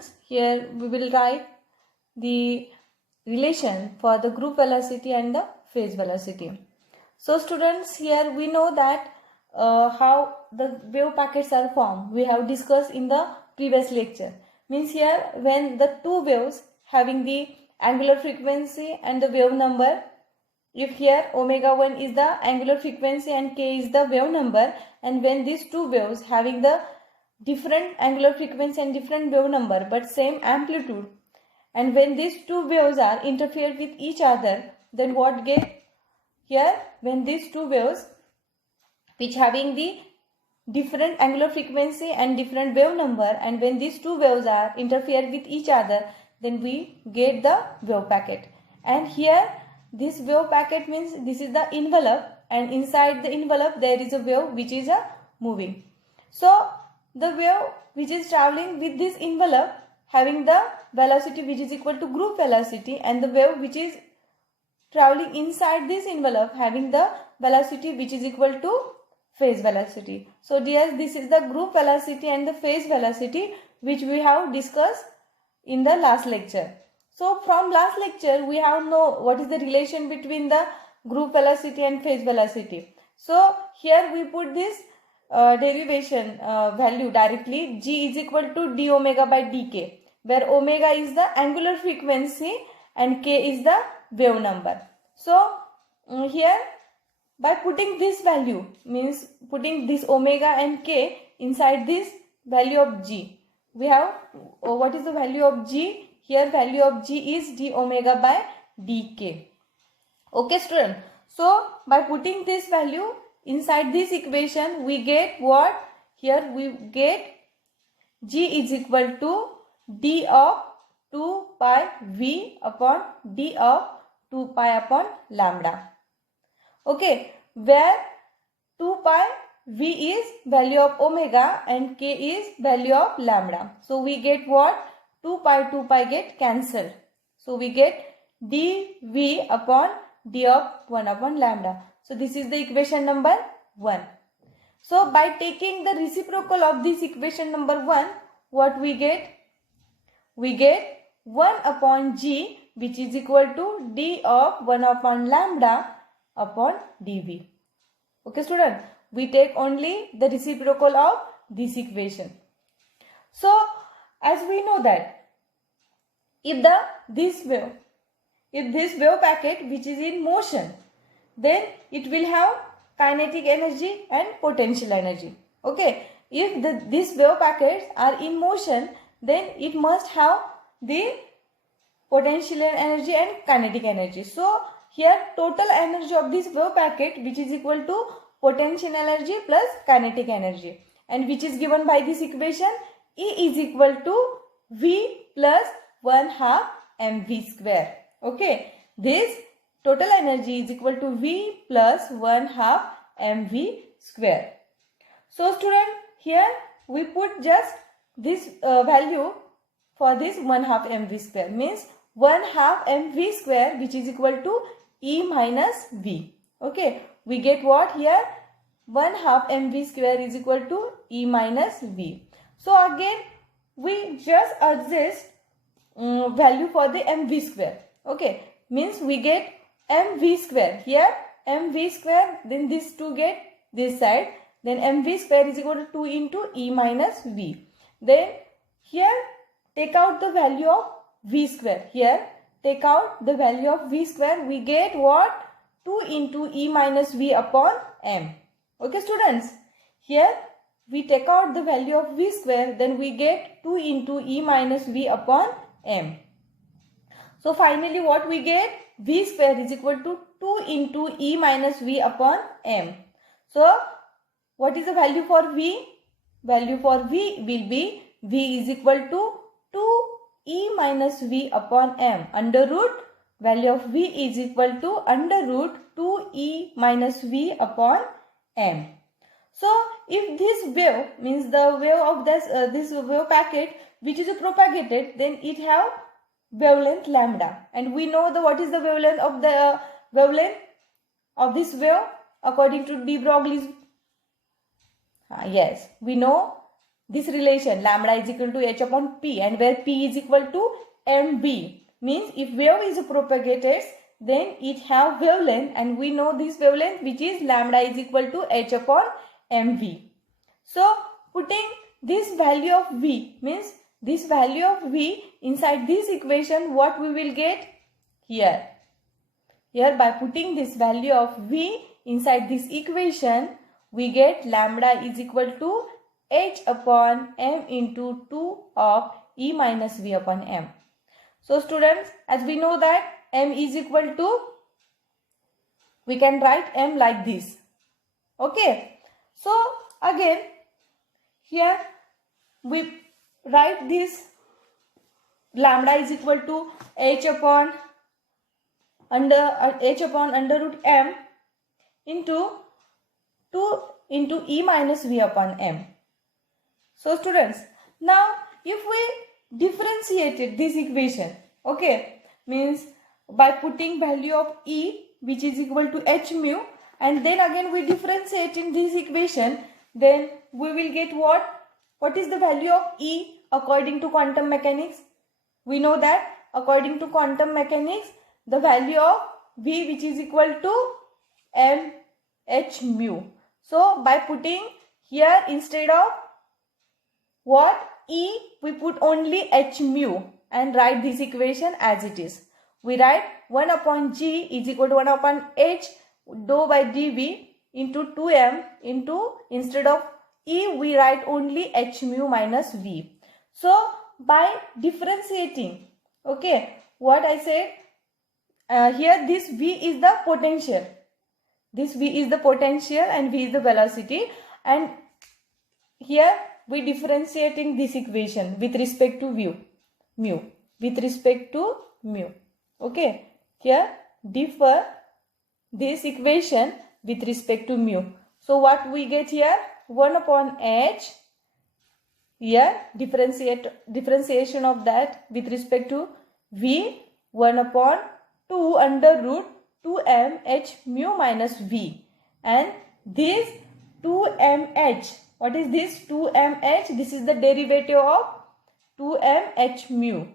students, here we will write the relation for the group velocity and the phase velocity. So students, here we know that how the wave packets are formed. We have discussed in the previous lecture. Means here when the two waves having the angular frequency and the wave number, if here omega 1 is the angular frequency and k is the wave number, and when these two waves having the different angular frequency and different wave number but same amplitude, and when these two waves are interfere with each other, then what get here? When these two waves which having the different angular frequency and different wave number, and when these two waves are interfere with each other, then we get the wave packet. And here this wave packet means this is the envelope, and inside the envelope there is a wave which is moving. So the wave which is traveling with this envelope having the velocity which is equal to group velocity, and the wave which is traveling inside this envelope having the velocity which is equal to phase velocity. So dear, this is the group velocity and the phase velocity which we have discussed in the last lecture. So from last lecture we have know what is the relation between the group velocity and phase velocity. So here we put this derivation value directly. G is equal to d omega by dk, where omega is the angular frequency and k is the wave number. So here by putting this value, means putting this omega and k inside this value of g, we have what is the value of g? Here value of g is d omega by dk. Okay student. So by putting this value inside this equation, we get what? Here we get g is equal to d of 2 pi v upon d of 2 pi upon lambda. Okay, where 2 pi v is value of omega and k is value of lambda. So we get what? 2 pi get cancelled. So we get dv upon d of 1 upon lambda. So this is the equation number 1. So by taking the reciprocal of this equation number 1, what we get? We get 1 upon g, which is equal to d of 1 upon lambda upon dv. Okay student, we take only the reciprocal of this equation. So as we know that if this wave packet which is in motion, then it will have kinetic energy and potential energy. Okay, if these wave packets are in motion, then it must have the potential energy and kinetic energy. So here total energy of this wave packet which is equal to potential energy plus kinetic energy, and which is given by this equation, E is equal to V plus 1/2 mv square. Okay, this total energy is equal to V plus 1/2 mv square. So student, here we put just this value for this 1/2 mv square, means 1/2 mv square which is equal to E minus V. Okay, we get what here? 1/2 mv square is equal to E minus V. So again we just adjust value for the mv square. Okay, means we get mv square here, mv square, then this 2 get this side, then mv square is equal to 2 into E minus V. Then here take out the value of V square. Here take out the value of V square, we get what? 2 into E minus V upon M. Okay students, here we take out the value of V square, then we get 2 into E minus V upon M. So finally what we get? V square is equal to 2 into E minus V upon M. So what is the value for V? Value for V will be V is equal to 2 E minus V upon M under root value of V is equal to under root 2 E minus V upon M. So if this wave, means the wave of this wave packet which is propagated, then it have wavelength lambda, and we know what is the wavelength of this wave according to de Broglie's. Yes, we know this relation lambda is equal to h upon p, and where p is equal to mv, means if wave is propagated, then it have wavelength, and we know this wavelength, which is lambda is equal to h upon mv. So putting this value of v, means this value of v inside this equation, what we will get here? Here, by putting this value of v inside this equation, we get lambda is equal to h upon m into 2 of e minus v upon m. So students, as we know that m is equal to, we can write m like this. Okay. So again, here we write this lambda is equal to h upon under root m into 2 into e minus v upon m. So students, now if we differentiated this equation, okay, means by putting value of e, which is equal to h mu, and then again we differentiate in this equation, then we will get what? What is the value of e according to quantum mechanics? We know that according to quantum mechanics, the value of v, which is equal to m h mu. So by putting here, instead of what e, we put only h mu and write this equation as it is. We write 1 upon g is equal to 1 upon h dou by dv into 2m into, instead of e, we write only h mu minus v. So by differentiating, okay, what I said, here this v is the potential. This v is the potential and v is the velocity, and here we differentiating this equation with respect to mu, with respect to mu. Okay, here differ this equation with respect to mu. So what we get here? 1 upon h, here differentiation of that with respect to v, 1 upon 2 under root 2m h mu minus v, and this 2mh, what is this 2mh? This is the derivative of 2mh mu,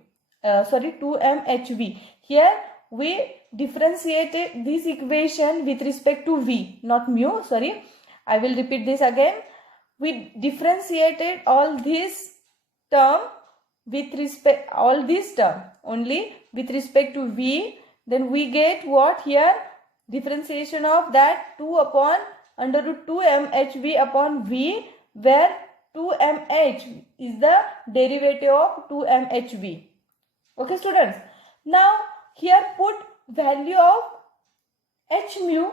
2mhv. Here we differentiated this equation with respect to v, not mu, sorry. I will repeat this again. We differentiated all this term with respect, all this term only with respect to v. Then we get what here? Differentiation of that 2 upon under root 2mhv upon v, where 2mh is the derivative of 2mhv. Okay students. Now here put value of h mu,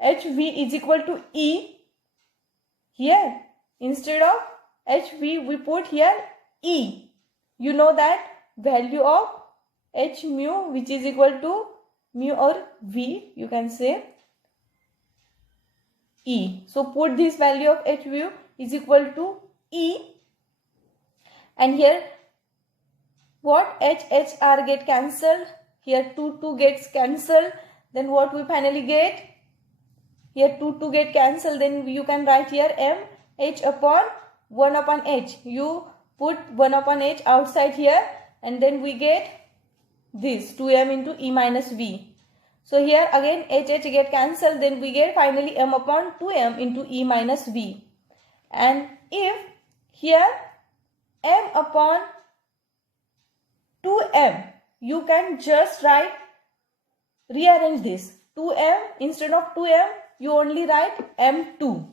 hv is equal to e. Here instead of hv we put here e. You know that value of h mu, which is equal to mu or v, you can say e. So put this value of h mu is equal to e, and here what? h r get cancelled. Here 2 gets cancelled. Then what we finally get? Here 2 get cancelled. Then you can write here m h upon 1 upon h. You put 1 upon h outside here, and then we get this 2m into e minus v. So here again h get cancelled. Then we get finally m upon 2m into e minus v. And if here m upon 2m, you can just write, rearrange this 2m, instead of 2m you only write m2.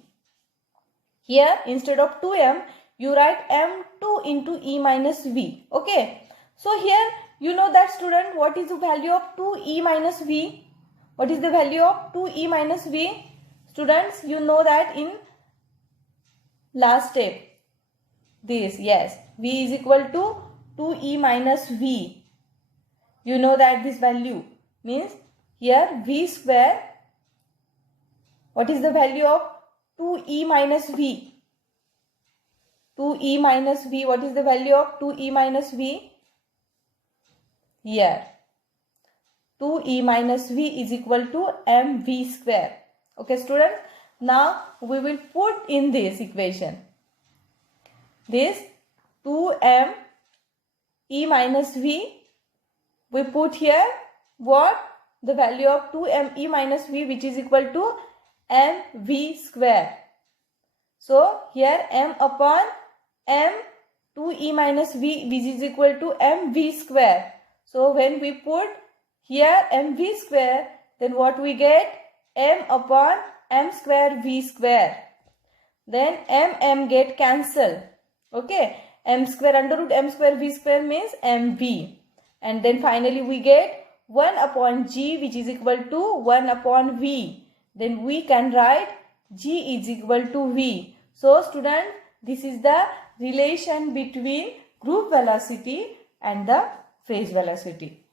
Here instead of 2m you write m2 into e minus v. Okay, so here you know that student, what is the value of 2e minus v? What is the value of 2e minus v? Students, you know that in last step, this, yes, v is equal to 2e minus v. You know that this value means here v square. What is the value of 2e minus v? 2e minus v. What is the value of 2e minus v? Here 2e minus v is equal to mv square. Okay students, now we will put in this equation. this 2m e minus v, we put here what? The value of 2m e minus v, which is equal to mv square. So here m upon m 2e minus v, which is equal to mv square. So when we put here mv square, then what we get? M upon m square v square. Then m get cancelled. Okay, m square under root m square v square means mv. And then finally we get 1 upon g, which is equal to 1 upon v. Then we can write g is equal to v. So student, this is the relation between group velocity and the phase velocity.